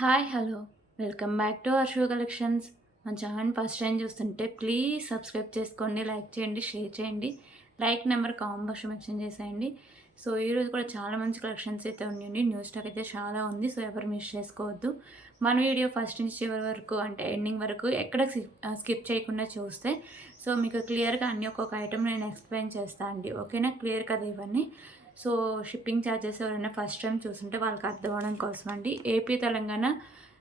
Hi hello welcome back to our shoe collections. మన channel first time చూస్తుంటే please subscribe చేసుకోండి, like చేయండి, share చేయండి. లైక్ నెంబర్ కామెంట్ బాక్స్లో మెన్షన్ చేసేయండి. సో ఈరోజు కూడా చాలా మంచి కలెక్షన్స్ అయితే ఉన్నాయండి. న్యూ స్టాక్ అయితే చాలా ఉంది. సో ఎవరు మిస్ చేసుకోవద్దు. మన వీడియో ఫస్ట్ నుంచి చివరి వరకు అంటే ఎండింగ్ వరకు ఎక్కడ స్కిప్ చేయకుండా చూస్తే సో మీకు క్లియర్గా అన్ని ఒక్కొక్క ఐటమ్ నేను ఎక్స్ప్లెయిన్ చేస్తాను అండి. ఓకేనా? క్లియర్ కదా ఇవన్నీ. సో షిప్పింగ్ ఛార్జెస్ ఎవరైనా ఫస్ట్ టైం చూస్తుంటే వాళ్ళకి అర్థం అవ్వడం కోసం అండి. AP Telangana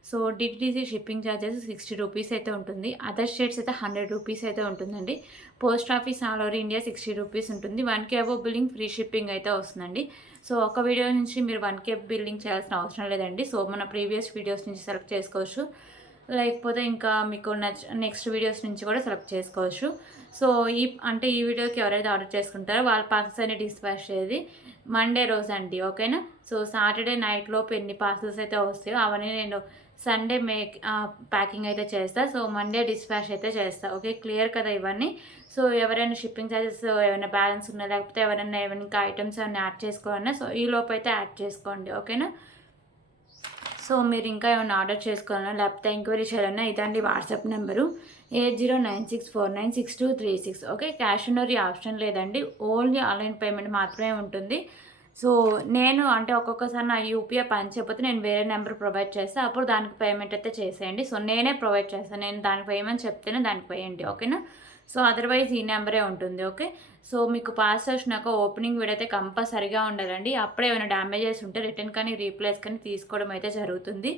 so DTDC shipping charges 60 rupees అయితే ఉంటుంది. అదర్ స్టేట్స్ అయితే 100 రూపీస్ అయితే ఉంటుందండి. Post office all over India 60 rupees ఉంటుంది. 1K above billing free shipping అయితే వస్తుందండి. సో ఒక వీడియో నుంచి మీరు 1K బిల్లింగ్ చేయాల్సిన అవసరం లేదండి. సో మన ప్రీవియస్ వీడియోస్ నుంచి సెలెక్ట్ చేసుకోవచ్చు, లేకపోతే ఇంకా మీకు నెక్స్ట్ వీడియోస్ నుంచి కూడా సెలెక్ట్ చేసుకోవచ్చు. సో ఈ వీడియోకి ఎవరైతే ఆర్డర్ చేసుకుంటారో వాళ్ళ పార్సల్స్ అన్ని డిస్పాచ్ చేసి మండే రోజు అండి. ఓకేనా? సో సాటర్డే నైట్లోపు ఎన్ని పార్సల్స్ అయితే వస్తాయో అవన్నీ నేను సండే ప్యాకింగ్ అయితే చేస్తా. సో మండే డిస్పాచ్ అయితే చేస్తా. ఓకే, క్లియర్ కదా ఇవన్నీ. సో ఎవరైనా షిప్పింగ్ ఛార్జెస్ ఏమైనా బ్యాలెన్స్ ఉన్నా, లేకపోతే ఎవరైనా ఇంకా ఐటమ్స్ ఏమైనా యాడ్ చేసుకోవాలన్నా సో ఈ లోపు అయితే యాడ్ చేసుకోండి. ఓకేనా? సో మీరు ఇంకా ఏమైనా ఆర్డర్ చేసుకోవాలన్నా లేకపోతే ఎంక్వైరీ చేయాలన్నా ఇదండి WhatsApp number 8096496236. Okay, cash on delivery option లేదండి, ఓన్లీ ఆన్లైన్ పేమెంట్ మాత్రమే ఉంటుంది. సో నేను అంటే ఒక్కొక్కసారి నా యూపీఐ పని చెప్పితే నేను వేరే నెంబర్ ప్రొవైడ్ చేస్తాను, అప్పుడు దానికి పేమెంట్ అయితే చేసేయండి. సో నేనే ప్రొవైడ్ చేస్తాను, నేను దానికి వేయమని చెప్తేనే దానికి వేయండి. ఓకేనా? సో అదర్వైజ్ ఈ నెంబరే ఉంటుంది. ఓకే, సో మీకు పార్సల్ వచ్చినాక ఓపెనింగ్ వీడియో అయితే కంపల్సరిగా ఉండాలండి. అప్పుడే ఏమైనా డ్యామేజెస్ ఉంటే రిటర్న్ కానీ రీప్లేస్ కానీ తీసుకోవడం అయితే జరుగుతుంది.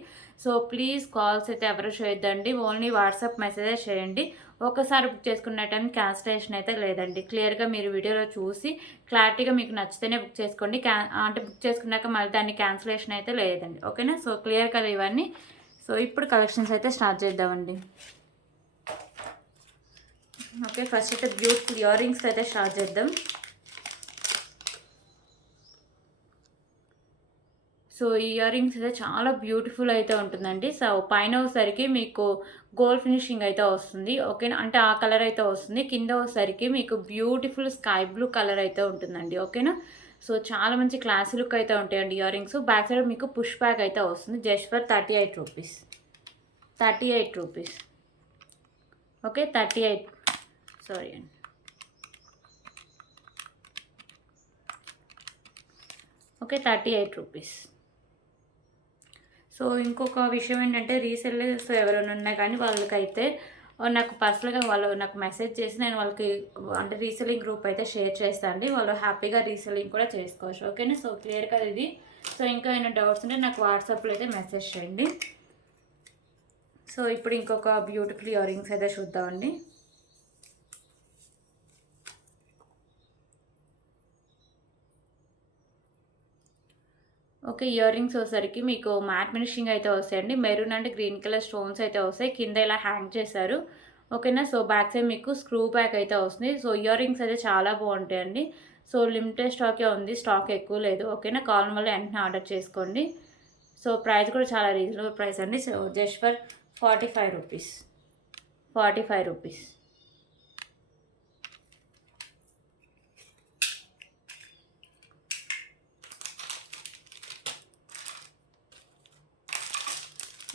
సో ప్లీజ్ కాల్స్ అయితే ఎవరు చేయొద్దండి, ఓన్లీ వాట్సాప్ మెసేజెస్ చేయండి. ఒకసారి బుక్ చేసుకున్న టైం క్యాన్సిలేషన్ అయితే లేదండి. క్లియర్గా మీరు వీడియోలో చూసి క్లారిటీగా మీకు నచ్చితేనే బుక్ చేసుకోండి. అంటే బుక్ చేసుకున్నాక మళ్ళీ దాన్ని క్యాన్సిలేషన్ అయితే లేదండి. ఓకేనా? సో క్లియర్ కదా ఇవన్నీ. సో ఇప్పుడు కలెక్షన్స్ అయితే స్టార్ట్ చేద్దామండి. ఓకే, ఫస్ట్ అయితే బ్యూటిఫుల్ ఇయర్ రింగ్స్ అయితే స్టార్ట్ చేద్దాం. సో ఈ ఇయర్ రింగ్స్ అయితే చాలా బ్యూటిఫుల్ అయితే ఉంటుందండి. సో పైన వచ్చేసరికి మీకు గోల్డ్ ఫినిషింగ్ అయితే వస్తుంది. ఓకేనా? అంటే ఆ కలర్ అయితే వస్తుంది. కింద వచ్చేసరికి మీకు బ్యూటిఫుల్ స్కై బ్లూ కలర్ అయితే ఉంటుందండి. ఓకేనా? సో చాలా మంచి క్లాసీ లుక్ అయితే ఉంటాయండి ఇయర్ రింగ్స్. బ్యాక్ సైడ్ మీకు పుష్ బ్యాక్ అయితే వస్తుంది. Just for 38 rupees. 38 rupees. Okay, 38. Sorry అండి. Okay, 38 rupees. సో ఇంకొక విషయం ఏంటంటే రీసెల్లర్స్ ఎవరైనా ఉన్నా కానీ వాళ్ళకైతే నాకు పర్సనల్గా వాళ్ళు నాకు మెసేజ్ చేసి నేను వాళ్ళకి అంటే రీసెల్లింగ్ గ్రూప్ అయితే షేర్ చేస్తాను అండి. వాళ్ళు హ్యాపీగా రీసెల్లింగ్ కూడా చేసుకోవచ్చు. ఓకేనా? సో క్లియర్ కదా ఇది. సో ఇంకా ఏమైనా డౌట్స్ ఉంటే నాకు వాట్సాప్లో అయితే మెసేజ్ చేయండి. సో ఇప్పుడు ఇంకొక బ్యూటిఫుల్ ఇయర్ రింగ్స్ అయితే చూద్దామండి. ఓకే, ఇయర్ రింగ్స్ వచ్చేసరికి మీకు మ్యాట్ ఫినిషింగ్ అయితే వస్తాయండి. Maroon and green colour stones అయితే వస్తాయి. కింద ఇలా హ్యాంగ్ చేశారు. ఓకేనా? సో బ్యాక్ సైడ్ మీకు స్క్రూ బ్యాక్ అయితే వస్తుంది. సో ఇయర్ రింగ్స్ అయితే చాలా బాగుంటాయండి. సో లిమిటెడ్ స్టాకే ఉంది, స్టాక్ ఎక్కువ లేదు. ఓకేనా? కావాలని వల్ల వెంటనే ఆర్డర్ చేసుకోండి. సో ప్రైస్ కూడా చాలా రీజనబుల్ ప్రైస్ అండి. So just for 45 rupees. 45 rupees.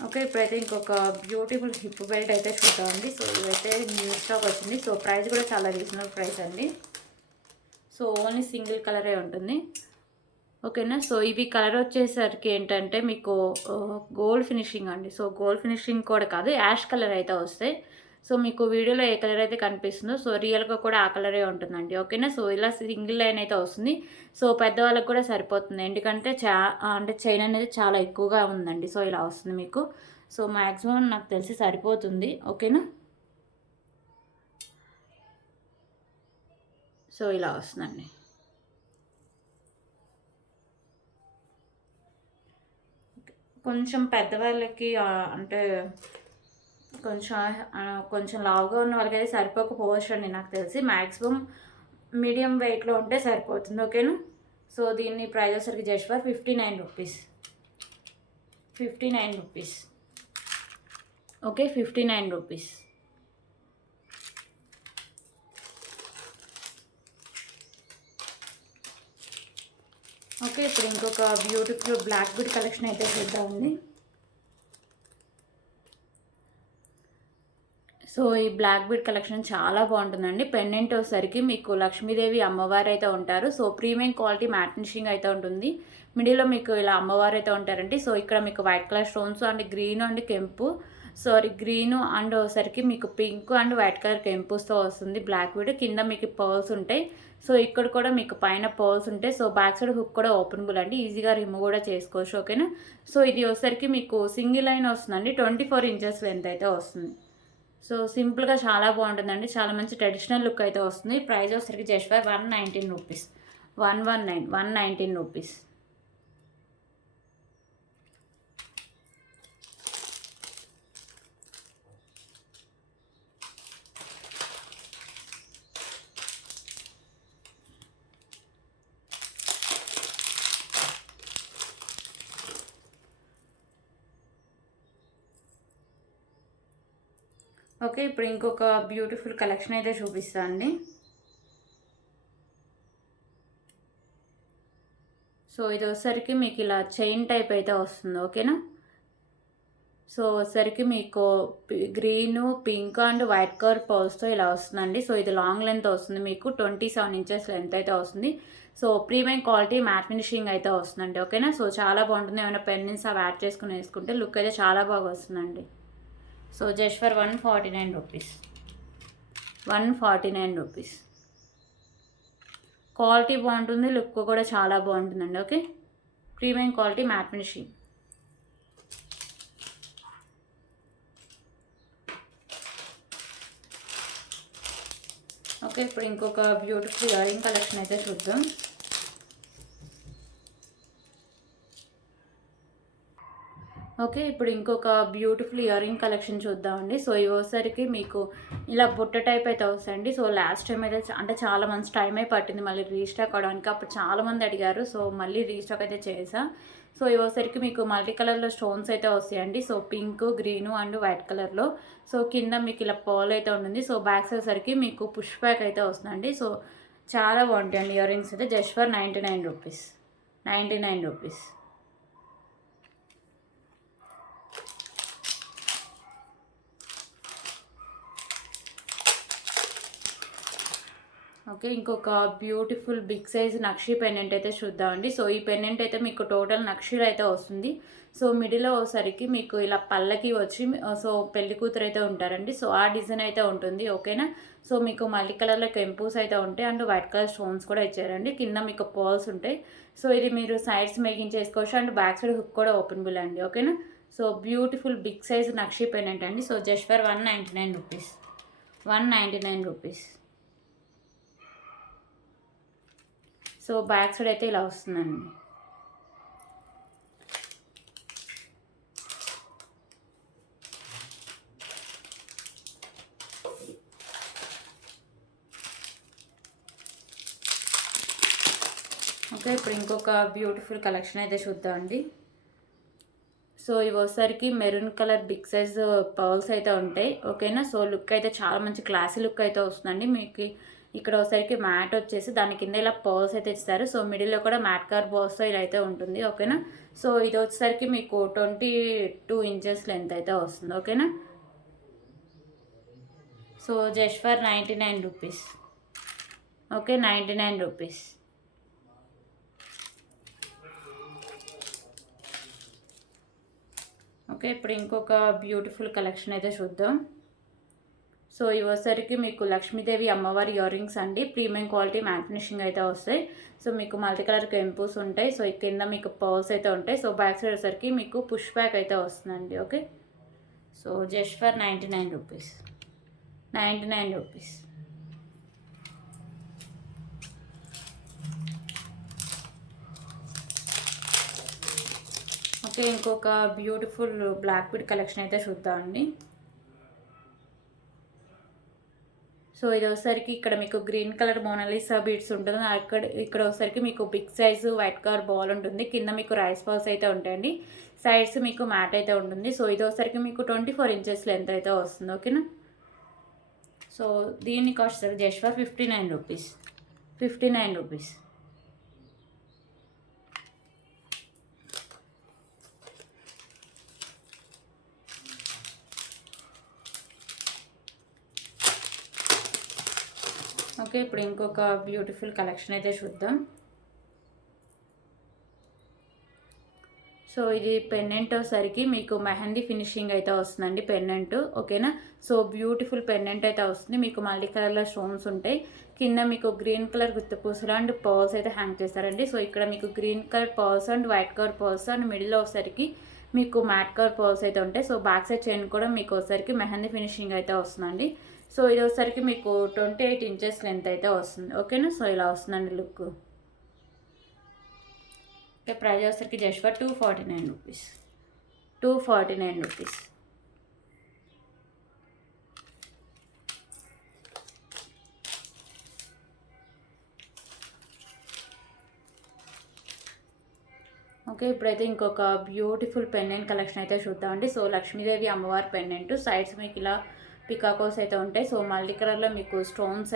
Okay, ఇప్పుడైతే ఇంకొక బ్యూటిఫుల్ హిప్ బెల్ట్ అయితే చూద్దామండి. సో ఇవైతే న్యూ స్టాక్ వచ్చింది. సో ప్రైస్ కూడా చాలా రీజనబుల్ ప్రైస్ అండి. సో ఓన్లీ సింగిల్ కలరే ఉంటుంది. ఓకేనా? సో ఇవి కలర్ వచ్చేసరికి ఏంటంటే మీకు గోల్డ్ ఫినిషింగ్ అండి. సో గోల్డ్ ఫినిషింగ్ కూడా కాదు, యాష్ కలర్ అయితే వస్తాయి. సో మీకు వీడియోలో ఏ కలర్ అయితే కనిపిస్తుందో సో రియల్గా కూడా ఆ కలరే ఉంటుందండి. ఓకేనా? సో ఇలా సింగిల్ లైన్ అయితే వస్తుంది. సో పెద్దవాళ్ళకి కూడా సరిపోతుంది, ఎందుకంటే అంటే చైన్ అనేది చాలా ఎక్కువగా ఉందండి. సో ఇలా వస్తుంది మీకు. సో మ్యాక్సిమం నాకు తెలిసి సరిపోతుంది. ఓకేనా? సో ఇలా వస్తుందండి. కొంచెం పెద్దవాళ్ళకి అంటే కొంచెం లావుగా ఉన్న వాళ్ళకైతే సరిపోకపోవచ్చు అండి నాకు తెలిసి. మ్యాక్సిమం మీడియం వెయిట్లో ఉంటే సరిపోతుంది. ఓకేనా? సో దీన్ని ప్రైస్ వచ్చరికి just for 59 rupees. 59 rupees. Okay, 59 rupees. Okay, ఇప్పుడు ఇంకొక బ్యూటిఫుల్ బ్లాక్ బీడ్ కలెక్షన్ అయితే చూద్దామండి. సో ఈ బ్లాక్ బీడ్ కలెక్షన్ చాలా బాగుంటుందండి. పెండెంట్ వచ్చేసరికి మీకు లక్ష్మీదేవి అమ్మవారు అయితే ఉంటారు. So premium quality matte finishing అయితే ఉంటుంది. మిడిల్లో మీకు ఇలా అమ్మవారు అయితే ఉంటారండి. సో ఇక్కడ మీకు white colour stones and green and కెంపు గ్రీను అండ్ వచ్చేసరికి మీకు పింక్ అండ్ వైట్ కలర్ కెంపుస్తో వస్తుంది బ్లాక్ బీడ్. కింద మీకు పర్ల్స్ ఉంటాయి. సో ఇక్కడ కూడా మీకు పైన పర్ల్స్ ఉంటాయి. సో బ్యాక్ సైడ్ హుక్ కూడా ఓపెనబుల్ అండి, ఈజీగా రిమూవ్ కూడా చేసుకోవచ్చు. ఓకేనా. సో ఇది వచ్చేసరికి మీకు సింగిల్ లైన్ వస్తుందండి, 24 ఇంచెస్ లెంత్ అయితే వస్తుంది. సో సింపుల్గా చాలా బాగుంటుందండి, చాలా మంచి ట్రెడిషనల్ లుక్ అయితే వస్తుంది. ప్రైస్ వచ్చేసరికి just for 119 rupees, 119 rupees. Okay, ఇప్పుడు ఇంకొక బ్యూటిఫుల్ కలెక్షన్ అయితే చూపిస్తా అండి. సో ఇది వచ్చేసరికి మీకు ఇలా చైన్ టైప్ అయితే వస్తుంది. ఓకేనా. సో వచ్చేసరికి మీకు green pink and white colour పర్ల్స్తో ఇలా వస్తుందండి. సో ఇది లాంగ్ లెంత్ వస్తుంది, మీకు 27 ఇంచెస్ లెంత్ అయితే వస్తుంది. So premium quality matte finishing అయితే వస్తుందండి. ఓకేనా. సో చాలా బాగుంటుంది. ఏమైనా పెన్నిన్స్ అవి యాడ్ చేసుకుని వేసుకుంటే లుక్ అయితే చాలా బాగా వస్తుందండి. So just for 149 rupees, 149 rupees. Quality బాగుంటుంది, లుక్ కూడా చాలా బాగుంటుందండి. Okay, premium quality matte finishing. Okay, ఇప్పుడు ఇంకొక బ్యూటిఫుల్ ఇయరింగ్ కలెక్షన్ అయితే చూద్దాం. ఓకే, ఇప్పుడు ఇంకొక బ్యూటిఫుల్ ఇయరింగ్ కలెక్షన్ చూద్దామండి. సో ఇవి వచ్చేసరికి మీకు ఇలా బుట్ట టైప్ అయితే వస్తాయండి. సో లాస్ట్ టైం అయితే అంటే చాలా మంచి టైం అయితే పట్టింది మళ్ళీ రీస్టాక్ అవడానికి. అప్పుడు చాలామంది అడిగారు, సో మళ్ళీ రీస్టాక్ అయితే చేసా. సో ఇవి వచ్చేసరికి మీకు మల్టీ కలర్లో స్టోన్స్ అయితే వస్తాయండి. So pink, green and white కలర్లో. సో కింద మీకు ఇలా పర్ల్ అయితే ఉంటుంది. సో బ్యాక్ సైడ్ సరికి మీకు పుష్ బ్యాక్ అయితే వస్తుందండి. సో చాలా బాగుంటాయండి ఇయర్ రింగ్స్ అయితే. Just for 99 rupees, 99 rupees. Okay, ఇంకొక బ్యూటిఫుల్ బిగ్ సైజ్ నక్షి పెండెంట్ అయితే చూద్దామండి. సో ఈ పెండెంట్ అయితే మీకు టోటల్ నక్షీలు అయితే వస్తుంది. సో మిడిల్లో వచ్చేసరికి మీకు ఇలా పళ్ళకి వచ్చి సో పెళ్లి కూతురు అయితే ఉంటారండి. సో ఆ డిజైన్ అయితే ఉంటుంది. ఓకేనా. సో మీకు మల్టీ కలర్లో కెంపూస్ అయితే ఉంటాయి అండ్ వైట్ కలర్ స్టోన్స్ కూడా ఇచ్చారండి. కింద మీకు పర్ల్స్ ఉంటాయి. సో ఇది మీరు సైడ్స్ మేకింగ్ చేసుకోవచ్చు అండ్ బ్యాక్ సైడ్ హుక్ కూడా ఓపెనబుల్ అండి. ఓకేనా. సో బ్యూటిఫుల్ బిగ్ సైజ్ నక్షి పెండెంట్ అండి. So just for 199 rupees, 199 rupees. So back side అయితే ఇలా వస్తుందండి. ఓకే, ఇప్పుడు ఇంకొక బ్యూటిఫుల్ కలెక్షన్ అయితే చూద్దామండి. సో ఇవి వచ్చేసరికి maroon colour big size pearls అయితే ఉంటాయి. ఓకేనా. సో లుక్ అయితే చాలా మంచి క్లాసీ లుక్ అయితే వస్తుందండి. మీకు ఇక్కడ ఒకసారికి మ్యాట్ వచ్చేసి దాని కింద ఇలా పర్ల్స్ అయితే ఇస్తారు. సో మిడిల్లో కూడా మ్యాట్ కలర్ పర్ల్స్తో ఇలా అయితే ఉంటుంది. ఓకేనా. సో ఇది వచ్చేసరికి మీకు 22 ఇంచెస్ లెంత్ అయితే వస్తుంది. ఓకేనా. So just for 99 rupees. Okay, 99 rupees. Okay, ఇప్పుడు ఇంకొక బ్యూటిఫుల్ కలెక్షన్ అయితే చూద్దాం. సో ఇవి వచ్చేసరికి మీకు లక్ష్మీదేవి అమ్మవారి ఇయర్ రింగ్స్ అండి. ప్రీమియం క్వాలిటీ మ్యాట్ ఫినిషింగ్ అయితే వస్తాయి. సో మీకు మల్టీ కలర్ కెంపూస్ ఉంటాయి. సో కింద మీకు పర్ల్స్ అయితే ఉంటాయి. సో బ్యాక్ సైడ్ వచ్చేసరికి మీకు పుష్ బ్యాక్ అయితే వస్తుందండి. Okay. So just for 99 rupees, 99 rupees. Okay, ఇంకొక బ్యూటిఫుల్ బ్లాక్ బీడ్ కలెక్షన్ అయితే చూద్దామండి. సో ఇది వచ్చేసరికి ఇక్కడ మీకు గ్రీన్ కలర్ మోనాలిసా బీడ్స్ ఉంటుంది. ఇక్కడ వచ్చేసరికి మీకు big size white colour ball ఉంటుంది. కింద మీకు రైస్ బాల్స్ అయితే ఉంటాయండి. సైడ్స్ మీకు మ్యాట్ అయితే ఉంటుంది. సో ఇది వచ్చేసరికి మీకు 24 ఇంచెస్ లెంత్ అయితే వస్తుంది. ఓకేనా. సో దీని cost just for 59 rupees, 59 rupees. Okay, ఇప్పుడు ఇంకొక బ్యూటిఫుల్ కలెక్షన్ అయితే చూద్దాం. సో ఇది పెండెంట్ వచ్చేసరికి మీకు మెహందీ ఫినిషింగ్ అయితే వస్తుందండి పెండెంట్. ఓకేనా. సో బ్యూటిఫుల్ పెండెంట్ అయితే వస్తుంది. మీకు మల్టీ కలర్లో స్టోన్స్ ఉంటాయి. కింద మీకు గ్రీన్ కలర్ గుత్త పూసలు అండ్ పర్ల్స్ అయితే హ్యాంగ్ చేస్తారండి. సో ఇక్కడ మీకు green colour pearls and white colour pearls and మిడిల్లో వచ్చేసరికి మీకు మ్యాట్ కలర్ పర్ల్స్ అయితే ఉంటాయి. సో బ్యాక్ సైడ్ చైన్ కూడా మీకు వచ్చేసరికి మెహందీ ఫినిషింగ్ అయితే వస్తుందండి. సో ఇది వచ్చేసరికి మీకు 28 ఇంచెస్ లెంత్ అయితే వస్తుంది. ఓకేనా. సో ఇలా వస్తుందండి లుక్. ప్రైస్ వచ్చేసరికి just for 249 rupees. 249 rupees. Okay, ఇప్పుడైతే ఇంకొక బ్యూటిఫుల్ పెండెంట్ కలెక్షన్ అయితే చూద్దామండి. సో లక్ష్మీదేవి అమ్మవారి పెండెంట్ సైడ్స్ మీకు ఇలా పికాకోస్ అయితే ఉంటాయి. సో మల్టీ కలర్లో మీకు స్టోన్స్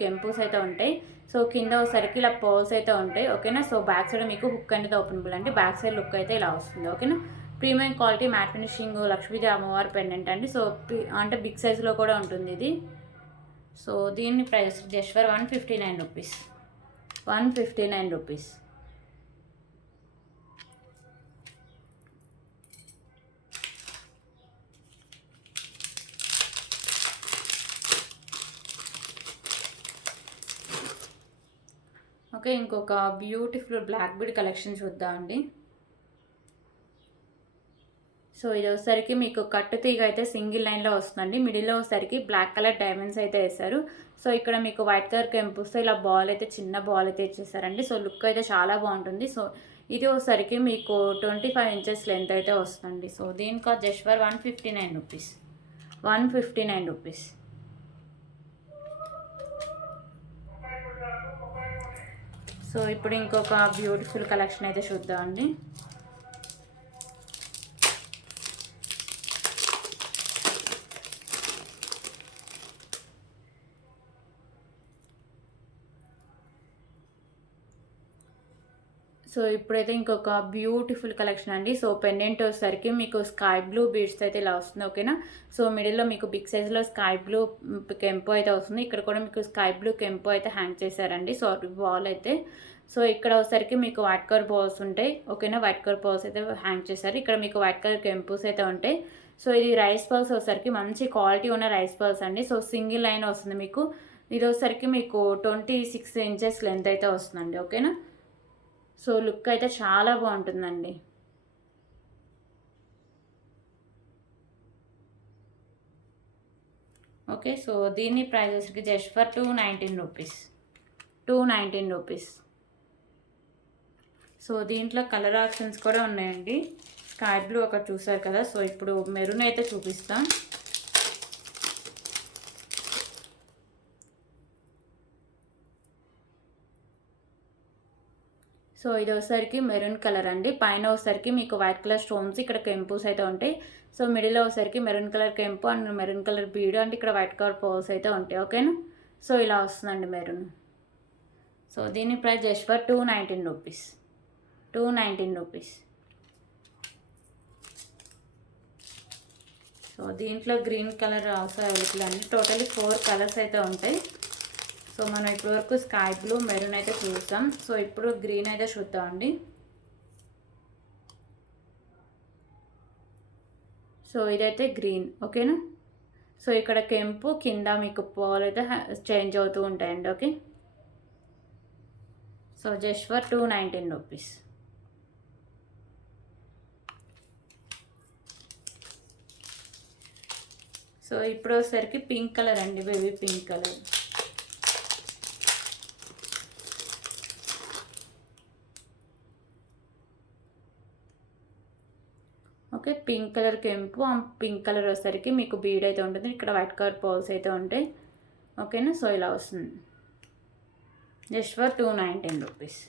కెంపుస్ అయితే ఉంటాయి. సో కింద ఒకసారికి ఇలా పర్ల్స్ అయితే ఉంటాయి. ఓకేనా. సో బ్యాక్ సైడ్ మీకు హుక్ అనేది ఓపెనబుల్ అండి. బ్యాక్ సైడ్ లుక్ అయితే ఇలా వస్తుంది. ఓకేనా. Premium quality matte finishing Lakshmidevi అమ్మవారి పెండెంట్ అండి. సో అంటే బిగ్ సైజులో కూడా ఉంటుంది ఇది. సో దీని price just for 159 rupees. 159 rupees. Okay, ఇంకొక బ్యూటిఫుల్ బ్లాక్ బీడ్ కలెక్షన్ చూద్దామండి. సో ఇది వచ్చేసరికి మీకు కట్టు తీగ అయితే సింగిల్ లైన్లో వస్తుందండి. మిడిల్లో వచ్చేసరికి బ్లాక్ కలర్ డైమండ్స్ అయితే వేస్తారు. సో ఇక్కడ మీకు వైట్ కలర్ కెంపుస్తే ఇలా బాల్ అయితే చిన్న బాల్ అయితే ఇచ్చేసారండి. సో లుక్ అయితే చాలా బాగుంటుంది. సో ఇది వచ్చేసరికి మీకు 25 ఇంచెస్ లెంత్ అయితే వస్తుందండి. సో దీని cost just for 159 rupees. 159 rupees. So ఇప్పుడు ఇంకొక బ్యూటిఫుల్ కలెక్షన్ అయితే చూద్దామండి. సో ఇప్పుడైతే ఇంకొక బ్యూటిఫుల్ కలెక్షన్ అండి. సో పెండెంట్ వచ్చేసరికి మీకు స్కై బ్లూ బీడ్స్ అయితే ఇలా వస్తుంది. ఓకేనా. సో మిడిల్లో మీకు బిగ్ సైజ్లో స్కై బ్లూ కెంపు అయితే వస్తుంది. ఇక్కడ కూడా మీకు స్కై బ్లూ కెంపు అయితే హ్యాంగ్ చేశారండి. సో బాల్ అయితే సో ఇక్కడ వచ్చేసరికి మీకు వైట్ కలర్ బాల్స్ ఉంటాయి. ఓకేనా. వైట్ కలర్ బాల్స్ అయితే హ్యాంగ్ చేశారు. ఇక్కడ మీకు వైట్ కలర్ కెంపుస్ అయితే ఉంటాయి. సో ఇది రైస్ పర్ల్స్ వచ్చేసరికి మంచి క్వాలిటీ ఉన్న రైస్ పర్ల్స్ అండి. సో సింగిల్ లైన్ వస్తుంది మీకు. ఇది వచ్చేసరికి మీకు 26 ఇంచెస్ లెంత్ అయితే వస్తుందండి. ఓకేనా. సో లుక్ అయితే చాలా బాగుంటుందండి. ఓకే, సో దీని ప్రైస్ వచ్చేసరికి just for 219 rupees. 219 rupees. So దీంట్లో కలర్ ఆప్షన్స్ కూడా ఉన్నాయండి. స్కై బ్లూ ఒకటి చూసారు కదా. సో ఇప్పుడు మెరూన్ అయితే చూపిస్తాం. సో ఇది వచ్చేసరికి మెరూన్ కలర్ అండి. పైన వచ్చేసరికి మీకు వైట్ కలర్ స్టోన్స్ ఇక్కడ కెంపుస్ అయితే ఉంటాయి. సో మిడిల్లో వచ్చేసరికి మెరూన్ కలర్ కెంపు అండ్ మెరూన్ కలర్ బీడ్ అంటే ఇక్కడ వైట్ కలర్ పర్ల్స్ అయితే ఉంటాయి. ఓకేనా. సో ఇలా వస్తుందండి మెరూన్. సో దీని price just for 219 rupees. 219 rupees. So దీంట్లో గ్రీన్ కలర్ ఆల్సో అవైలబుల్ అండి. టోటలీ 4 కలర్స్ అయితే ఉంటాయి. సో మనం ఇప్పటివరకు స్కై బ్లూ మెరూన్ అయితే చూసాం. సో ఇప్పుడు గ్రీన్ అయితే చూద్దామండి. సో ఇదైతే గ్రీన్. ఓకేనా. సో ఇక్కడ కెంపు కింద మీకు పర్ల్ అయితే చేంజ్ అవుతూ ఉంటాయండి. Okay. So just for 219 rupees. So ఇప్పుడు వచ్చేసరికి పింక్ కలర్ అండి. Baby pink colour. Okay, pink colour కెంపు పింక్ కలర్ వచ్చేసరికి మీకు బీడ్ అయితే ఉంటుంది. ఇక్కడ వైట్ కలర్ పర్ల్స్ అయితే ఉంటాయి. ఓకేనా. సో ఇలా వస్తుంది జస్ట్ ఫర్ 219 రూపీస్.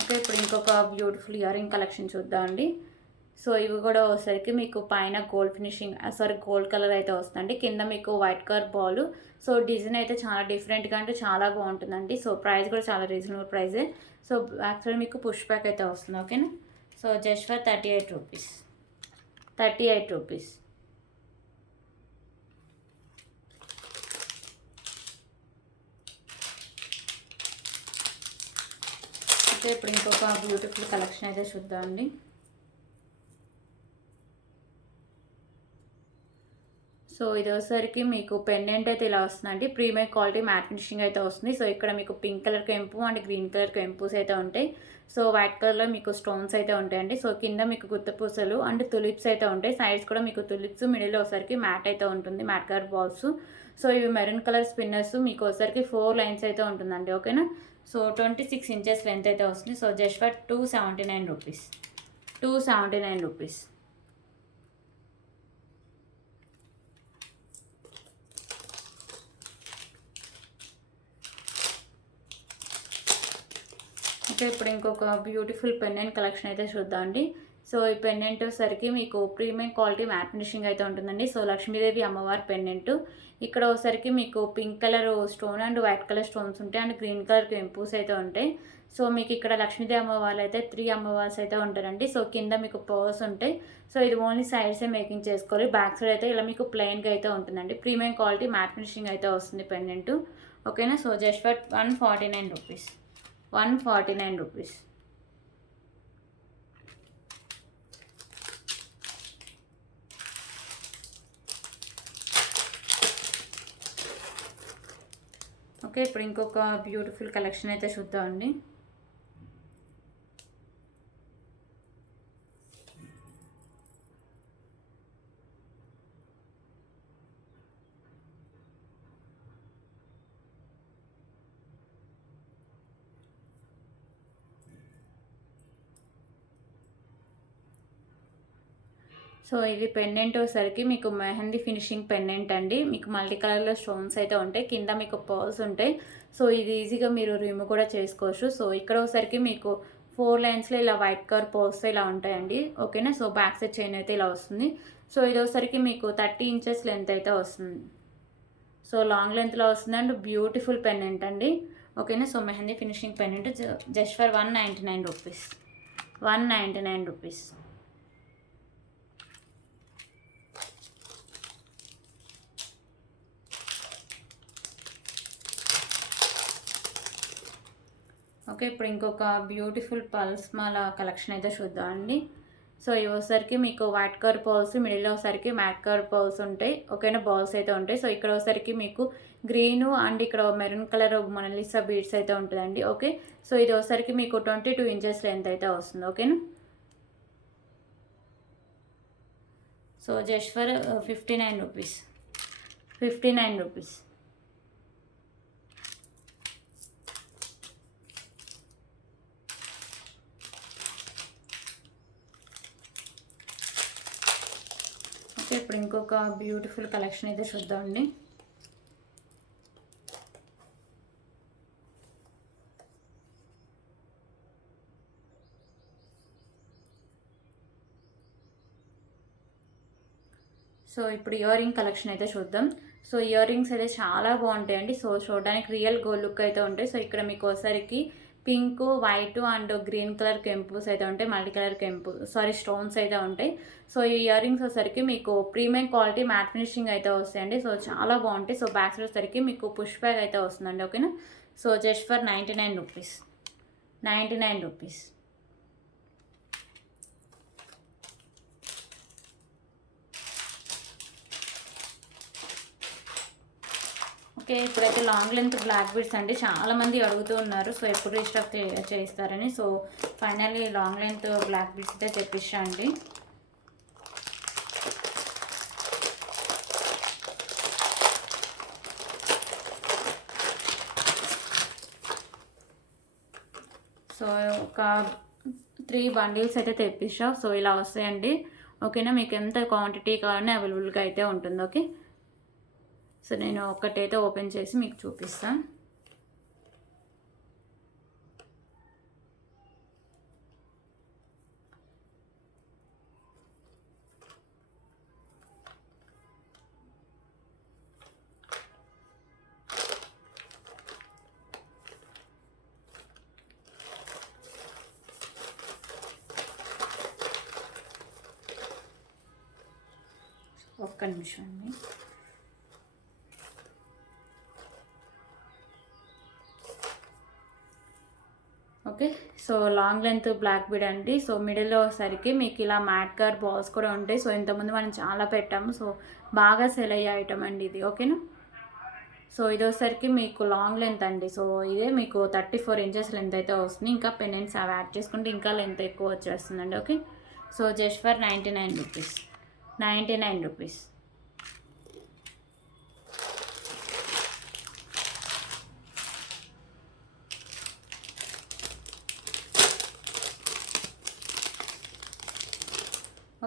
ఓకే, ఇప్పుడు ఇంకొక బ్యూటిఫుల్ ఇయర్ రింగ్ కలెక్షన్ చూద్దామండి. సో ఇవి కూడా వచ్చేసరికి మీకు పైన గోల్డ్ ఫినిషింగ్ గోల్డ్ కలర్ అయితే వస్తుందండి. కింద మీకు white colour ball. So design అయితే చాలా డిఫరెంట్గా అంటే చాలా బాగుంటుందండి. సో ప్రైస్ కూడా చాలా రీజనబుల్ ప్రైజే. సో యాక్చువల్లీ మీకు పుష్ బ్యాక్ అయితే వస్తుంది. ఓకేనా. So so just for 38 rupees. 38 rupees. అయితే ఇప్పుడు ఇంకొక బ్యూటిఫుల్ కలెక్షన్ అయితే చూద్దామండి. సో ఇది వచ్చేసరికి మీకు పెండెంట్ అయితే ఇలా వస్తుందండి. ప్రీమియం క్వాలిటీ మ్యాట్ ఫినిషింగ్ అయితే వస్తుంది. సో ఇక్కడ మీకు పింక్ కలర్ కెంపు అండ్ గ్రీన్ కలర్ కెంపుస్ అయితే ఉంటాయి. సో వైట్ కలర్లో మీకు స్టోన్స్ అయితే ఉంటాయండి. సో కింద మీకు గుత్తపూసలు అండ్ తులిప్స్ అయితే ఉంటాయి. సైడ్స్ కూడా మీకు తులిప్స్, మిడిల్లో వచ్చేసరికి మ్యాట్ అయితే ఉంటుంది, మ్యాట్ కలర్ బాల్స్. సో ఇవి మెరూన్ కలర్ స్పిన్నర్స్. మీకు వచ్చేసరికి 4 లైన్స్ అయితే ఉంటుందండి. ఓకేనా. సో 26 ఇంచెస్ లెంత్ అయితే వస్తుంది. So just for 279 rupees. 279 rupees. Okay, ఇప్పుడు ఇంకొక బ్యూటిఫుల్ పెండెంట్ కలెక్షన్ అయితే చూద్దామండి. సో ఈ పెండెంట్ సరికి మీకు ప్రీమియం క్వాలిటీ మ్యాట్ ఫినిషింగ్ అయితే ఉంటుందండి. సో లక్ష్మీదేవి అమ్మవారి పెండెంట్. ఇక్కడ ఒకసారికి మీకు pink colour stone and white colour stones ఉంటాయి అండ్ గ్రీన్ కలర్ కెంపూస్ అయితే ఉంటాయి. సో మీకు ఇక్కడ లక్ష్మీదేవి అమ్మవారు అయితే 3 అమ్మవార్స్ అయితే ఉంటారండి. సో కింద మీకు పర్స్ ఉంటాయి. సో ఇది ఓన్లీ సైడ్సే మేకింగ్ చేసుకోవాలి. బ్యాక్ సైడ్ అయితే ఇలా మీకు ప్లెయిన్గా అయితే ఉంటుందండి. ప్రీమియం క్వాలిటీ మ్యాట్ ఫినిషింగ్ అయితే వస్తుంది పెండెంట్. ఓకేనా. So just for 149 rupees. 149 rupees. Okay, ఇప్పుడు ఇంకొక బ్యూటిఫుల్ కలెక్షన్ అయితే చూద్దామండి. సో ఇది పెండెంట్ వచ్చేసరికి మీకు మెహందీ ఫినిషింగ్ పెండెంట్ అండి. మీకు మల్టీ కలర్లో స్టోన్స్ అయితే ఉంటాయి. కింద మీకు పర్ల్స్ ఉంటాయి. సో ఇది ఈజీగా మీరు రిమూవ్ కూడా చేసుకోవచ్చు. సో ఇక్కడ వచ్చేసరికి మీకు 4 లైన్స్లో ఇలా వైట్ కలర్ పర్ల్స్ ఇలా ఉంటాయండి. ఓకేనా. సో బ్యాక్ సైడ్ చైన్ అయితే ఇలా వస్తుంది. సో ఇది వచ్చేసరికి మీకు 30 ఇంచెస్ లెంత్ అయితే వస్తుంది. సో లాంగ్ లెంత్లో వస్తుంది అండ్ బ్యూటిఫుల్ పెండెంట్ అండి. ఓకేనా. So mehndi finishing pendant just for 199 rupees. 199 rupees. Okay, ఇప్పుడు ఇంకొక బ్యూటిఫుల్ పల్స్ మాల కలెక్షన్ అయితే చూద్దామండి. సో ఇవి వచ్చేసరికి మీకు వైట్ కలర్ పర్ల్స్, మిడిల్లో వచ్చేసరికి మ్యాట్ కలర్ పర్ల్స్ ఉంటాయి. ఓకేనా. బాల్స్ అయితే ఉంటాయి. సో ఇక్కడ వచ్చేసరికి మీకు గ్రీను అండ్ ఇక్కడ మెరూన్ కలర్ మొనాలిసా బీడ్స్ అయితే ఉంటుందండి. ఓకే. సో ఇది వచ్చేసరికి మీకు 22 ఇంచెస్ లెంత్ అయితే వస్తుంది. ఓకేనా. So just for 59 rupees. 59 rupees. Okay, ఇప్పుడు ఇంకొక బ్యూటిఫుల్ కలెక్షన్ అయితే చూద్దామండి. సో ఇప్పుడు ఇయర్ రింగ్ కలెక్షన్ అయితే చూద్దాం. సో ఇయర్ రింగ్స్ అయితే చాలా బాగుంటాయండి. సో చూడడానికి రియల్ గోల్డ్ లుక్ అయితే ఉంటాయి. సో ఇక్కడ మీకు ఒకసారికి pink, white and green colour కెంపుస్ అయితే ఉంటాయి. మల్టీ కలర్ స్టోన్స్ అయితే ఉంటాయి. సో ఈ ఇయర్ రింగ్స్ వచ్చేసరికి మీకు ప్రీమియం క్వాలిటీ మ్యాట్ ఫినిషింగ్ అయితే వస్తాయండి. సో చాలా బాగుంటాయి. సో బ్యాక్ సైడ్ వచ్చేసరికి మీకు పుష్ బ్యాగ్ అయితే వస్తుందండి. ఓకేనా. So just for 99 rupees. 99 rupees. Okay, ఇప్పుడైతే లాంగ్ లెంత్ బ్లాక్ బీడ్స్ అండి చాలామంది అడుగుతూ ఉన్నారు. సో ఎప్పుడు రీస్టాక్ చేస్తారని. So finally long length black beads అయితే తెప్పించా అండి. సో ఒక 3 బండిల్స్ అయితే తెప్పించా. సో ఇలా వస్తాయండి. ఓకేనా. మీకు ఎంత క్వాంటిటీ కావాలన్నా అవైలబుల్గా అయితే ఉంటుంది. ఓకే. సో నేను ఒకటైతే ఓపెన్ చేసి మీకు చూపిస్తాను. ఒక్క నిమిషం అండి. Okay, so long length black bead అండి. సో మిడిల్లో వచ్చేసరికి మీకు ఇలా మ్యాట్ కలర్ బాల్స్ కూడా ఉంటాయి. సో ఇంతకుముందు మనం చాలా పెట్టాము, సో బాగా సెల్ అయ్యే ఐటమ్ అండి ఇది. ఓకేనా, సో ఇది వచ్చేసరికి మీకు లాంగ్ లెంత్ అండి. సో ఇదే మీకు 34 ఇంచెస్ లెంత్ అయితే వస్తుంది. ఇంకా పెండెంట్స్ అవి యాడ్ చేసుకుంటే ఇంకా లెంత్ ఎక్కువ వచ్చేస్తుందండి. Okay, so just for 99 rupees. 99 rupees.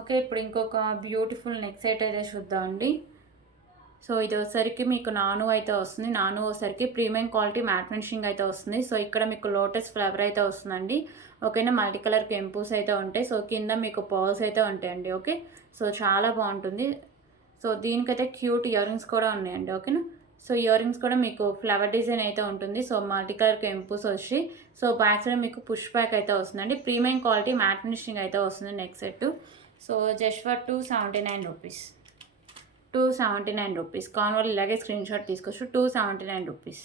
Okay, ఇప్పుడు ఇంకొక బ్యూటిఫుల్ నెక్ సెట్ అయితే చూద్దామండి. సో ఇది వచ్చేసరికి మీకు నాను అయితే వస్తుంది. నాను వచ్చేసరికి ప్రీమియం క్వాలిటీ మ్యాట్ ఫినిషింగ్ అయితే వస్తుంది. సో ఇక్కడ మీకు లోటస్ ఫ్లవర్ అయితే వస్తుందండి. ఓకేనా, మల్టీ కలర్ కెంపూస్ అయితే ఉంటాయి. సో కింద మీకు పర్ల్స్ అయితే ఉంటాయండి. ఓకే, సో చాలా బాగుంటుంది. సో దీనికైతే క్యూట్ ఇయర్ రింగ్స్ కూడా ఉన్నాయండి. ఓకేనా, సో ఇయర్ రింగ్స్ కూడా మీకు ఫ్లవర్ డిజైన్ అయితే ఉంటుంది. సో మల్టీ కలర్ కెంపూస్ వచ్చి సో బ్యాక్ సైడ్ మీకు పుష్ బ్యాక్ అయితే వస్తుందండి. ప్రీమియం క్వాలిటీ మ్యాట్ ఫినిషింగ్ అయితే వస్తుంది neck set. So just for 279 rupees. 279 rupees. కాన్ వాళ్ళు ఇలాగే స్క్రీన్ షాట్ తీసుకోవచ్చు. 279 రూపీస్.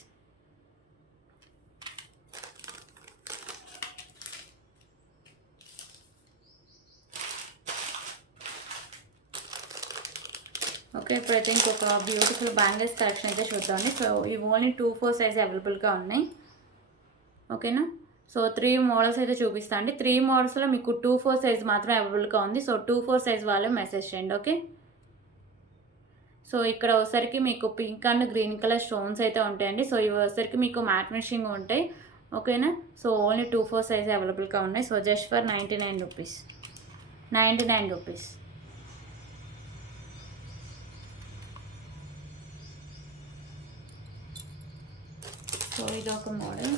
ఓకే, ఇప్పుడైతే ఇంకొక బ్యూటిఫుల్ బ్యాంగిల్స్ కలెక్షన్ అయితే చూద్దామండి. సో ఇవి ఓన్లీ 2-4 సైజ్ అవైలబుల్గా ఉన్నాయి. ఓకేనా, సో 3 మోడల్స్ అయితే చూపిస్తాను అండి. 3 మోడల్స్లో మీకు 2-4 సైజ్ మాత్రం అవైలబుల్గా ఉంది. సో 2-4 సైజ్ వాళ్ళే మెసేజ్ చేయండి. ఓకే, సో ఇక్కడ వచ్చేసరికి మీకు pink and green colour stones అయితే ఉంటాయండి. సో ఇవి వచ్చేసరికి మీకు మ్యాట్ ఫినిషింగ్ ఉంటాయి. ఓకేనా, సో ఓన్లీ 2-4 సైజ్ అవైలబుల్గా ఉన్నాయి. So just for 99 rupees. 99 rupees. So ఇది ఒక మోడల్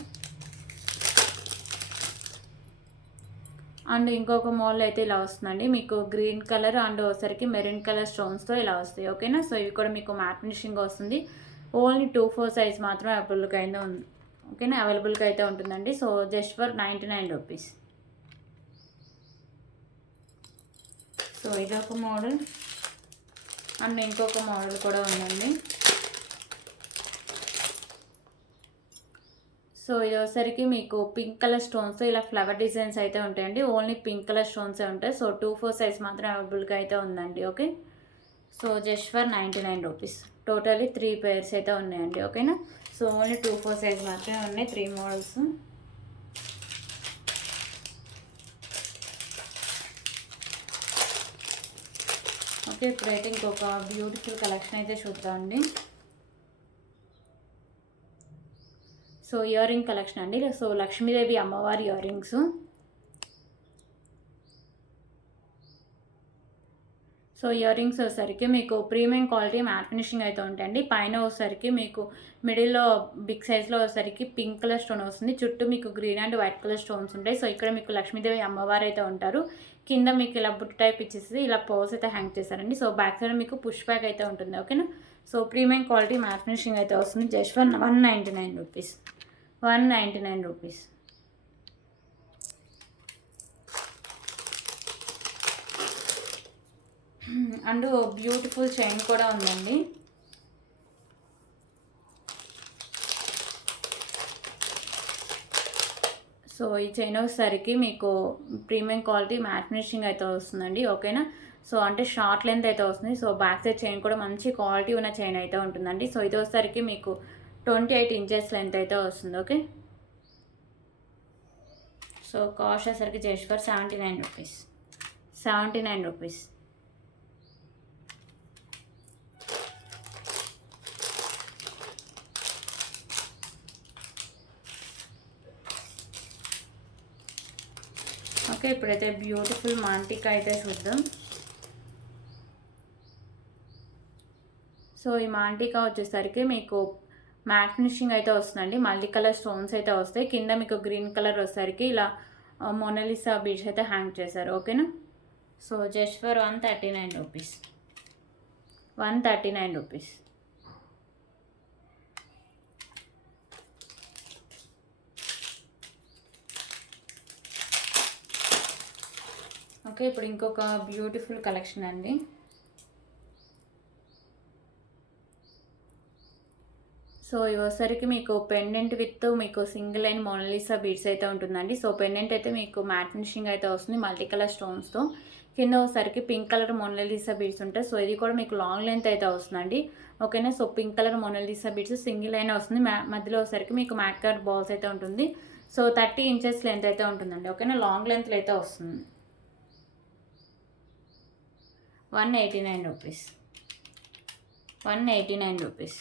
అండ్ ఇంకొక మోడల్ అయితే ఇలా వస్తుందండి. మీకు గ్రీన్ కలర్ అండ్ వచ్చేసరికి మెరూన్ కలర్ స్టోన్స్తో ఇలా వస్తాయి. ఓకేనా, సో ఇవి కూడా మీకు మ్యాట్ ఫినిషింగ్ వస్తుంది. ఓన్లీ 2-4 సైజ్ మాత్రం అవైలబుల్గా అయితే ఉంది. ఓకేనా, అవైలబుల్గా అయితే ఉంటుందండి. So just for 99 rupees. So ఇదొక మోడల్ అండ్ ఇంకొక మోడల్ కూడా ఉందండి. సో ఇది వచ్చేసరికి మీకు పింక్ కలర్ స్టోన్స్ ఇలా ఫ్లవర్ డిజైన్స్ అయితే ఉంటాయండి. ఓన్లీ పింక్ కలర్ స్టోన్సే ఉంటాయి. సో 2-4 సైజ్ మాత్రం అవైలబుల్గా అయితే ఉందండి. Okay, so just for 99 rupees. Totally 3 pairs అయితే ఉన్నాయండి. ఓకేనా, సో ఓన్లీ 2-4 సైజ్ మాత్రమే ఉన్నాయి. 3 మోడల్స్. ఓకే, ఇప్పుడైతే ఇంకొక బ్యూటిఫుల్ కలెక్షన్ అయితే చూద్దామండి. సో ఇయర్ రింగ్ కలెక్షన్ అండి. సో లక్ష్మీదేవి అమ్మవారి ear rings. So ear rings వచ్చేసరికి మీకు ప్రీమియం క్వాలిటీ మ్యాట్ ఫినిషింగ్ అయితే ఉంటాయండి. పైన వచ్చేసరికి మీకు మిడిల్లో బిగ్ సైజ్లో వచ్చేసరికి పింక్ కలర్ స్టోన్ వస్తుంది. చుట్టూ మీకు green and white colour stones ఉంటాయి. సో ఇక్కడ మీకు లక్ష్మీదేవి అమ్మవారు అయితే ఉంటారు. కింద మీకు ఇలా బుట్ట టైప్ ఇచ్చేసి ఇలా పర్ల్స్ అయితే హ్యాంగ్ చేశారండి. సో బ్యాక్ సైడ్ మీకు పుష్ బ్యాక్ అయితే ఉంటుంది. ఓకేనా, so premium quality matte finishing అయితే వస్తుంది. Just for 199 rupees. 199 rupees. And beautiful chain కూడా ఉందండి. సో ఈ చైన్ వచ్చేసరికి మీకు ప్రీమియం క్వాలిటీ మ్యాట్ ఫినిషింగ్ అయితే వస్తుందండి. ఓకేనా, సో అంటే షార్ట్ లెంత్ అయితే వస్తుంది. సో బ్యాక్ సైడ్ చైన్ కూడా మంచి క్వాలిటీ ఉన్న చైన్ అయితే ఉంటుందండి. సో ఇది వచ్చేసరికి మీకు 28 ఇంచెస్ లెంత్ అయితే వస్తుంది. ఓకే, సో కాస్ట్ వచ్చేసరికి just for 79 rupees. 79 rupees. Okay, ఇప్పుడైతే బ్యూటిఫుల్ మాంటిక్ అయితే చూద్దాం. సో ఈ మాంటికా వచ్చేసరికి మీకు మ్యాట్ ఫినిషింగ్ అయితే వస్తుందండి. మల్టీ కలర్ స్టోన్స్ అయితే వస్తాయి. కింద మీకు గ్రీన్ కలర్ వచ్చేసరికి ఇలా మొనాలిసా బీడ్స్ అయితే హ్యాంగ్ చేశారు. ఓకేనా, so just for 139 rupees. 139 rupees. Okay, ఇప్పుడు ఇంకొక బ్యూటిఫుల్ కలెక్షన్ అండి. సో ఇవసరికి మీకు పెండెంట్ విత్ మీకు సింగిల్ లైన్ మోనాలిసా బీడ్స్ అయితే ఉంటుందండి. సో పెండెంట్ అయితే మీకు మ్యాట్ ఫినిషింగ్ అయితే వస్తుంది మల్టీ కలర్ స్టోన్స్తో. కింద ఒకసారికి పింక్ కలర్ మోనాలిసా బీడ్స్ ఉంటాయి. సో ఇది కూడా మీకు లాంగ్ లెంత్ అయితే వస్తుందండి. ఓకేనా. So pink colour Mona Lisa beads single line వస్తుంది. మధ్యలో ఒకసారికి మీకు మ్యాట్ కలర్ బాల్స్ అయితే ఉంటుంది. సో 30 ఇంచెస్ లెంత్ అయితే ఉంటుందండి. ఓకేనా. లాంగ్ లెంత్లో అయితే వస్తుంది. 189 రూపీస్. 189 రూపీస్.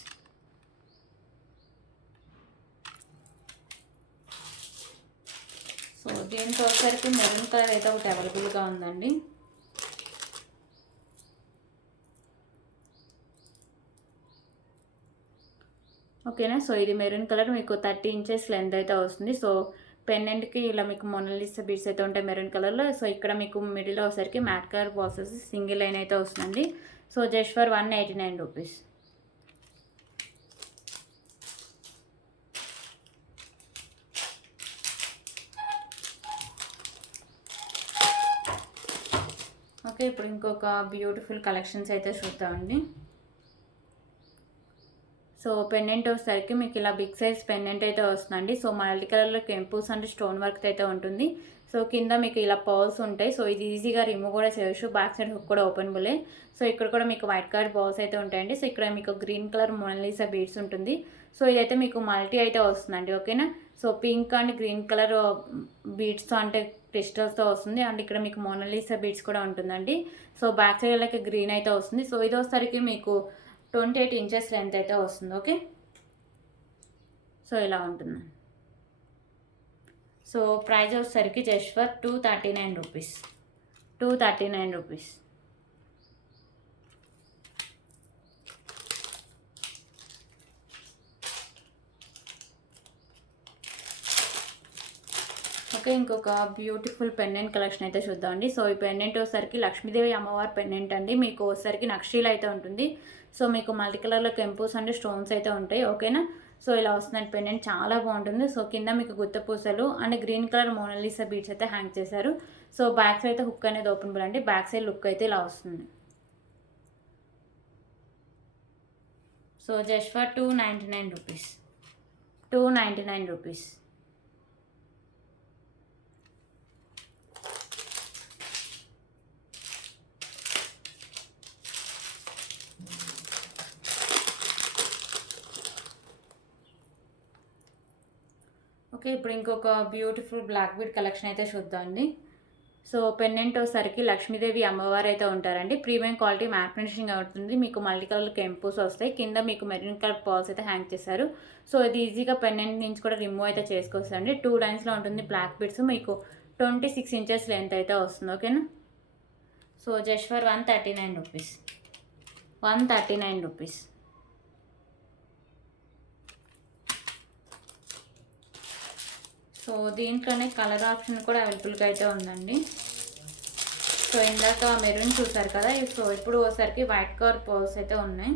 సో దీనికి వచ్చేసరికి మెరూన్ కలర్ అయితే ఒకటి అవైలబుల్గా ఉందండి. ఓకేనా. సో ఇది మెరూన్ కలర్ మీకు 30 ఇంచెస్ లెంత్ అయితే వస్తుంది. సో పెండెంట్కి ఇలా మీకు మోనాలిసా బీడ్స్ అయితే ఉంటాయి మెరూన్ కలర్లో. సో ఇక్కడ మీకు మిడిల్లో వచ్చేసరికి mat colour balls single line అయితే వస్తుందండి. So just for 189 rupees. Okay. ఇప్పుడు ఇంకొక బ్యూటిఫుల్ కలెక్షన్స్ అయితే చూద్దామండి. సో పెండెంట్ వచ్చేసరికి మీకు ఇలా బిగ్ సైజ్ పెండెంట్ అయితే వస్తుందండి. సో మల్టీ కలర్లో కెంపుల్స్ అంటే స్టోన్ వర్క్ అయితే ఉంటుంది. సో కింద మీకు ఇలా పర్ల్స్ ఉంటాయి. సో ఇది ఈజీగా రిమూవ్ కూడా చేయొచ్చు. బ్యాక్ సైడ్ హుక్ కూడా ఓపెనబులే. సో ఇక్కడ కూడా మీకు వైట్ కలర్ బాల్స్ అయితే ఉంటాయండి. సో ఇక్కడ మీకు గ్రీన్ కలర్ మోనాలిసా బీడ్స్ ఉంటుంది. సో ఇదైతే మీకు మల్టీ అయితే వస్తుందండి. ఓకేనా. So pink and green colour బీడ్స్తో అంటే క్రిస్టల్స్తో వస్తుంది. అండ్ ఇక్కడ మీకు మోనాలిసా బీడ్స్ కూడా ఉంటుందండి. So back side like green అయితే వస్తుంది. సో ఇది వచ్చేసరికి మీకు 28 ఇంచెస్ లెంత్ అయితే వస్తుంది. ఓకే. సో ఇలా ఉంటుంది. సో ప్రైస్ వచ్చేసరికి just for 239 rupees. 239 rupees. Okay. ఇంకొక బ్యూటిఫుల్ పెండెంట్ కలెక్షన్ అయితే చూద్దామండి. సో ఈ పెండెంట్ వచ్చేసరికి లక్ష్మీదేవి అమ్మవారి పెండెంట్ అండి. మీకు వచ్చేసరికి నక్షీలు అయితే ఉంటుంది. సో మీకు మల్టీ కలర్లో కెంపుస్ అండ్ స్టోన్స్ అయితే ఉంటాయి. ఓకేనా. సో ఇలా వస్తుందండి పెండెంట్ చాలా బాగుంటుంది. సో కింద మీకు గుత్త పూసలు and green colour Mona Lisa beads అయితే హ్యాంగ్ చేశారు. సో బ్యాక్ సైడ్ అయితే హుక్ అనేది ఓపెనబుల్ అండి. బ్యాక్ సైడ్ లుక్ అయితే ఇలా వస్తుంది. So just for 299 rupees. 299 rupees. Okay. ఇప్పుడు ఇంకొక బ్యూటిఫుల్ బ్లాక్ బీడ్ కలెక్షన్ అయితే చూద్దామండి. సో పెండెంట్ వచ్చేసరికి లక్ష్మీదేవి అమ్మవారు అయితే ఉంటారండి. ప్రీమియం క్వాలిటీ మ్యాట్ ఫినిషింగ్ అవుతుంది. మీకు మల్టీ కలర్ కెంపుస్ వస్తాయి. కింద మీకు మెరూన్ కలర్ పాల్స్ అయితే హ్యాంగ్ చేశారు. సో ఇది ఈజీగా పెండెంట్ నుంచి కూడా రిమూవ్ అయితే చేసుకోవచ్చండి. 2 లైన్స్లో ఉంటుంది బ్లాక్ బీడ్స్. మీకు 26 ఇంచెస్ లెంత్ అయితే వస్తుంది. ఓకేనా. So just for 139 rupees. 139 rupees. So దీంట్లోనే కలర్ ఆప్షన్ కూడా అవైలబుల్గా అయితే ఉందండి. సో ఇందాక మెరూన్ చూసారు కదా. సో ఇప్పుడు ఒకసారికి వైట్ కలర్ పర్ల్స్ అయితే ఉన్నాయి.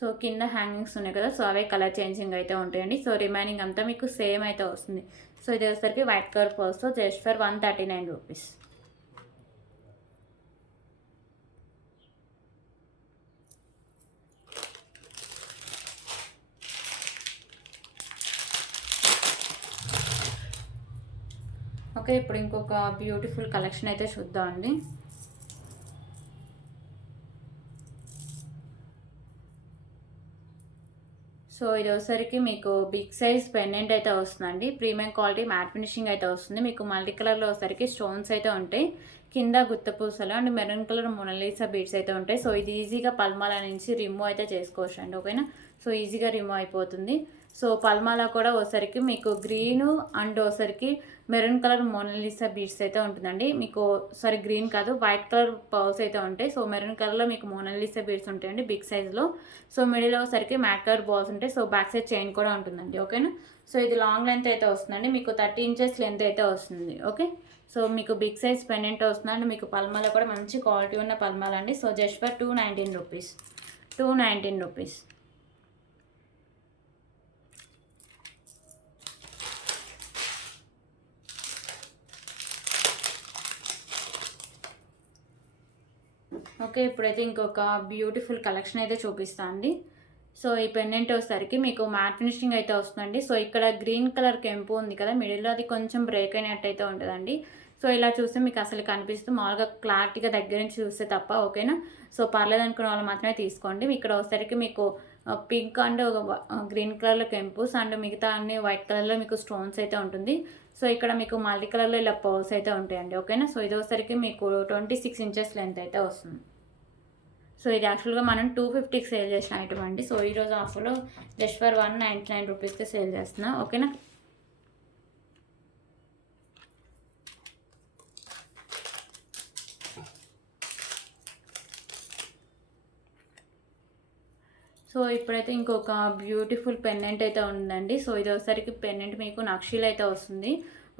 సో కింద హ్యాంగింగ్స్ ఉన్నాయి కదా. సో అవే కలర్ చేంజింగ్ అయితే ఉంటాయండి. సో రిమైనింగ్ అంతా మీకు సేమ్ అయితే వస్తుంది. సో ఇది వచ్చేసరికి వైట్ కలర్ పర్ల్స్తో జస్ట్ ఫర్ 139 రూపీస్. ఓకే. ఇప్పుడు ఇంకొక బ్యూటిఫుల్ కలెక్షన్ అయితే చూద్దామండి. సో ఇది వచ్చేసరికి మీకు బిగ్ సైజ్ పెండెంట్ అయితే వస్తుందండి. ప్రీమియం క్వాలిటీ మ్యాట్ ఫినిషింగ్ అయితే వస్తుంది. మీకు మల్టీ కలర్లో వచ్చేసరికి స్టోన్స్ అయితే ఉంటాయి. కింద గుత్త పూసలు and maroon colour Mona Lisa beads అయితే ఉంటాయి. సో ఇది ఈజీగా పల్మాల నుంచి రిమూవ్ అయితే చేసుకోవచ్చు అండి. ఓకేనా. సో ఈజీగా రిమూవ్ అయిపోతుంది. సో పల్మాల కూడా ఒకసారికి మీకు గ్రీన్ అండ్ ఒకసారికి మెరూన్ కలర్ మోనాలిసా బీడ్స్ అయితే ఉంటుందండి. మీకు సారీ గ్రీన్ కాదు వైట్ కలర్ పర్ల్స్ అయితే ఉంటాయి. సో మెరూన్ కలర్లో మీకు మోనాలిసా బీడ్స్ ఉంటాయండి బిగ్ సైజ్లో. సో మిడిల్ ఒకసారికి మ్యాట్ కలర్ బాల్స్ ఉంటాయి. సో బ్యాక్ సైడ్ చైన్ కూడా ఉంటుందండి. ఓకేనా. సో ఇది లాంగ్ లెంత్ అయితే వస్తుందండి. మీకు 30 ఇంచెస్ లెంత్ అయితే వస్తుంది. ఓకే. సో మీకు బిగ్ సైజ్ పెండెంట్ వస్తుందండి. మీకు పల్మాల కూడా మంచి క్వాలిటీ ఉన్న పల్మాల అండి. So just for 219 rupees. 219 rupees. Okay, ఇప్పుడైతే ఇంకొక బ్యూటిఫుల్ కలెక్షన్ అయితే చూపిస్తా అండి. సో ఈ పెండెంట్ వచ్చేసరికి మీకు మ్యాట్ ఫినిషింగ్ అయితే వస్తుందండి. సో ఇక్కడ గ్రీన్ కలర్ కెంపు ఉంది కదా మిడిల్లో, అది కొంచెం బ్రేక్ అయినట్టు అయితే ఉంటుందండి. సో ఇలా చూస్తే మీకు అసలు కనిపిస్తుంది, మామూలుగా క్లారిటీగా దగ్గర నుంచి చూస్తే తప్ప. ఓకేనా, సో పర్లేదు అనుకున్న వాళ్ళు మాత్రమే తీసుకోండి. ఇక్కడ వచ్చేసరికి మీకు పింక్ అండ్ గ్రీన్ కలర్లో కెంపుస్ అండ్ మిగతా అన్ని వైట్ కలర్లో మీకు స్టోన్స్ అయితే ఉంటుంది. సో ఇక్కడ మీకు మల్టీ కలర్లో ఇలా పర్ల్స్ అయితే ఉంటాయండి. ఓకేనా, సో ఇది వచ్చేసరికి మీకు 26 ఇంచెస్ లెంత్ అయితే వస్తుంది. సో ఇది యాక్చువల్గా మనం 250కి సేల్ చేసిన ఐటమ్ అండి. సో ఈరోజు ఆఫర్లో జస్ట్ ఫర్ 199 రూపీస్కి సేల్ చేస్తున్నా. ఓకేనా, సో ఇప్పుడైతే ఇంకొక బ్యూటిఫుల్ పెండెంట్ అయితే ఉందండి. సో ఇది వచ్చేసరికి పెండెంట్ మీకు నక్షీలు అయితే వస్తుంది.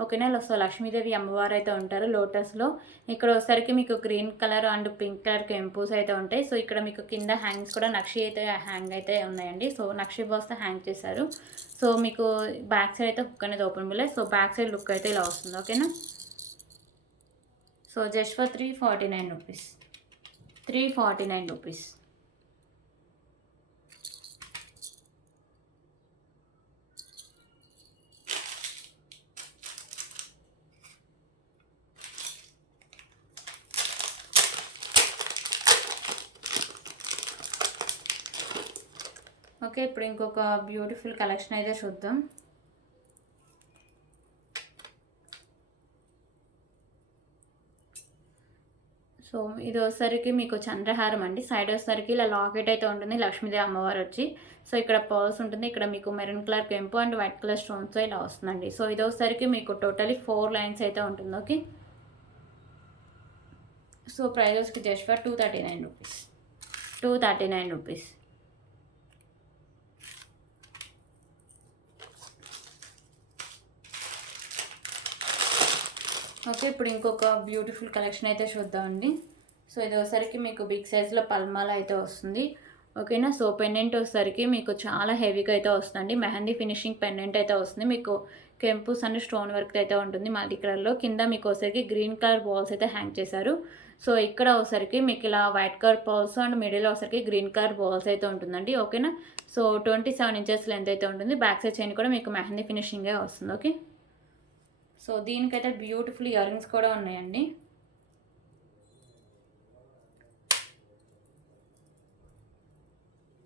ఓకేనా, సో లక్ష్మీదేవి అమ్మవారు అయితే ఉంటారు లోటస్లో. ఇక్కడ వచ్చేసరికి మీకు green colour and pink colour కెంపూస్ అయితే ఉంటాయి. సో ఇక్కడ మీకు కింద హ్యాంగ్స్ కూడా నక్షి అయితే హ్యాంగ్ అయితే ఉన్నాయండి. సో నక్షి బాక్స్తో హ్యాంగ్ చేశారు. సో మీకు బ్యాక్ సైడ్ అయితే హుక్ అనేది ఓపెన్ బిల్లే. సో బ్యాక్ సైడ్ లుక్ అయితే ఇలా వస్తుంది. ఓకేనా, so just for 349 rupees, 349 rupees. Okay, ఇప్పుడు ఇంకొక బ్యూటిఫుల్ కలెక్షన్ అయితే చూద్దాం. సో ఇది వచ్చేసరికి మీకు చంద్రహారం అండి. సైడ్ వచ్చేసరికి ఇలా లాకెట్ అయితే ఉంటుంది, లక్ష్మీదేవి అమ్మవారు వచ్చి. సో ఇక్కడ పర్ల్స్ ఉంటుంది, ఇక్కడ మీకు మెరూన్ కలర్ కెంపు అండ్ వైట్ కలర్ స్టోన్స్ ఇలా వస్తుందండి. సో ఇది వచ్చేసరికి మీకు టోటలీ 4 లైన్స్ అయితే ఉంటుంది. ఓకే, సో ప్రైస్ వచ్చి just for 239 rupees, 239 rupees. Okay, ఇప్పుడు ఇంకొక బ్యూటిఫుల్ కలెక్షన్ అయితే చూద్దామండి. సో ఇది వచ్చేసరికి మీకు బిగ్ సైజ్లో పల్మాల అయితే వస్తుంది. ఓకేనా, సో పెండెంట్ వచ్చేసరికి మీకు చాలా హెవీగా అయితే వస్తుందండి. మెహందీ ఫినిషింగ్ పెండెంట్ అయితే వస్తుంది. మీకు కెంపుస్ అండ్ స్టోన్ వర్క్ అయితే ఉంటుంది మల్టీ కలర్లో. కింద మీకు వచ్చేసరికి గ్రీన్ కలర్ బాల్స్ అయితే హ్యాంగ్ చేశారు. సో ఇక్కడ వచ్చేసరికి మీకు ఇలా white colour balls and middle వచ్చేసరికి గ్రీన్ కలర్ బాల్స్ అయితే ఉంటుందండి. ఓకేనా, సో 27 ఇంచెస్ లెంత్ అయితే ఉంటుంది. బ్యాక్ సైడ్ చైన్ కూడా మీకు మెహందీ ఫినిషింగే వస్తుంది. ఓకే, సో దీనికైతే బ్యూటిఫుల్ ఇయర్ రింగ్స్ కూడా ఉన్నాయండి.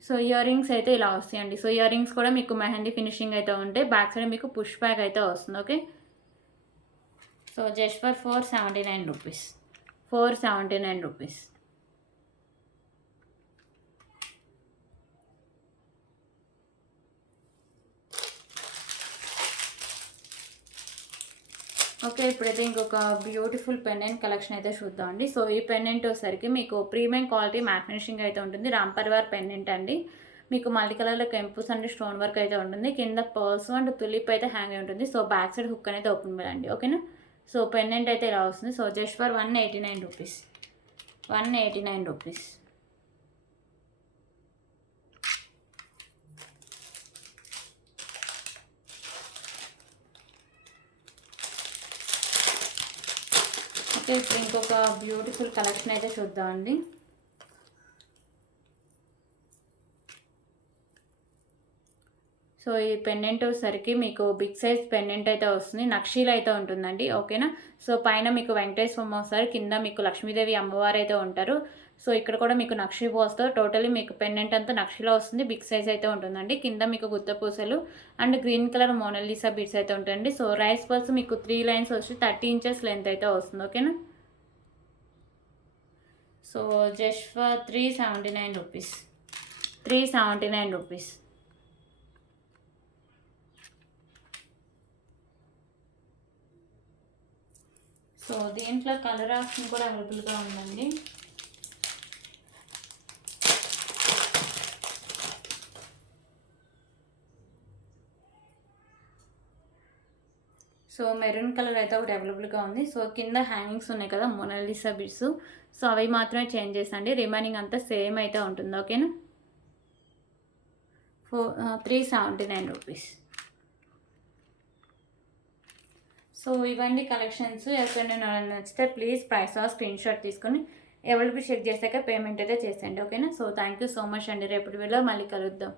సో ఇయర్ రింగ్స్ అయితే ఇలా వస్తాయండి. సో ఇయర్ రింగ్స్ కూడా మీకు మెహందీ ఫినిషింగ్ అయితే ఉంటాయి. బ్యాక్ సైడ్ మీకు పుష్ బ్యాక్ అయితే వస్తుంది. Okay, so just for 479 rupees, 479 rupees. Okay, ఇప్పుడైతే ఇంకొక బ్యూటిఫుల్ పెండెంట్ కలెక్షన్ అయితే చూద్దామండి. సో ఈ పెండెంట్ వచ్చేసరికి మీకు ప్రీమియం క్వాలిటీ మ్యాట్ ఫినిషింగ్ అయితే ఉంటుంది. రామ్ పరివార్ పెండెంట్ అండి. మీకు మల్టీ కలర్లో కెంపుస్ అండ్ స్టోన్ వర్క్ అయితే ఉంటుంది. కింద పర్ల్స్ అండ్ తులిప్ అయితే హ్యాంగ్ అయి ఉంటుంది. సో బ్యాక్ సైడ్ హుక్ అనేది ఓపెన్ అండి. ఓకేనా, సో పెండెంట్ అయితే ఇలా వస్తుంది. So just for 189 rupees, 189 rupees. Okay, ఇప్పుడు ఇంకొక బ్యూటిఫుల్ కలెక్షన్ అయితే చూద్దామండి. సో ఈ పెండెంట్ వచ్చేసరికి మీకు బిగ్ సైజ్ పెండెంట్ అయితే వస్తుంది. నక్షీలు అయితే ఉంటుందండి. ఓకేనా, సో పైన మీకు వెంకటేశ్వర స్వామి వస్తారు, కింద మీకు లక్ష్మీదేవి అమ్మవారు అయితే ఉంటారు. సో ఇక్కడ కూడా మీకు నక్షి పోస్తో టోటలీ మీకు పెండెంట్ అంతా నక్షిలో వస్తుంది. బిగ్ సైజ్ అయితే ఉంటుందండి. కింద మీకు గుత్త పూసలు and green colour Mona Lisa beads అయితే ఉంటాయండి. సో రైస్ పల్స్ మీకు 3 లైన్స్ వచ్చి 30 ఇంచెస్ లెంత్ అయితే వస్తుంది. ఓకేనా, so just for 379 rupees, 379 rupees. So దీంట్లో కలర్ ఆప్షన్ కూడా అవైలబుల్గా ఉందండి. సో మెరూన్ కలర్ అయితే ఒకటి అవైలబుల్గా ఉంది. సో కింద హ్యాంగింగ్స్ ఉన్నాయి కదా మోనాలిసా బిడ్స్, సో అవి మాత్రమే చేంజ్ చేసండి. రిమైనింగ్ అంతా సేమ్ అయితే ఉంటుంది. ఓకేనా, 379 రూపీస్. సో ఇవన్నీ కలెక్షన్స్. ఎవరికైనా నచ్చితే ప్లీజ్ ప్రైస్ స్క్రీన్ షాట్ తీసుకొని అవైలబుల్ చెక్ చేశాక పేమెంట్ అయితే చేసేయండి, ఓకేనా. So thank you so much అండి. రేపటి వీడియోలో మళ్ళీ కలుద్దాం.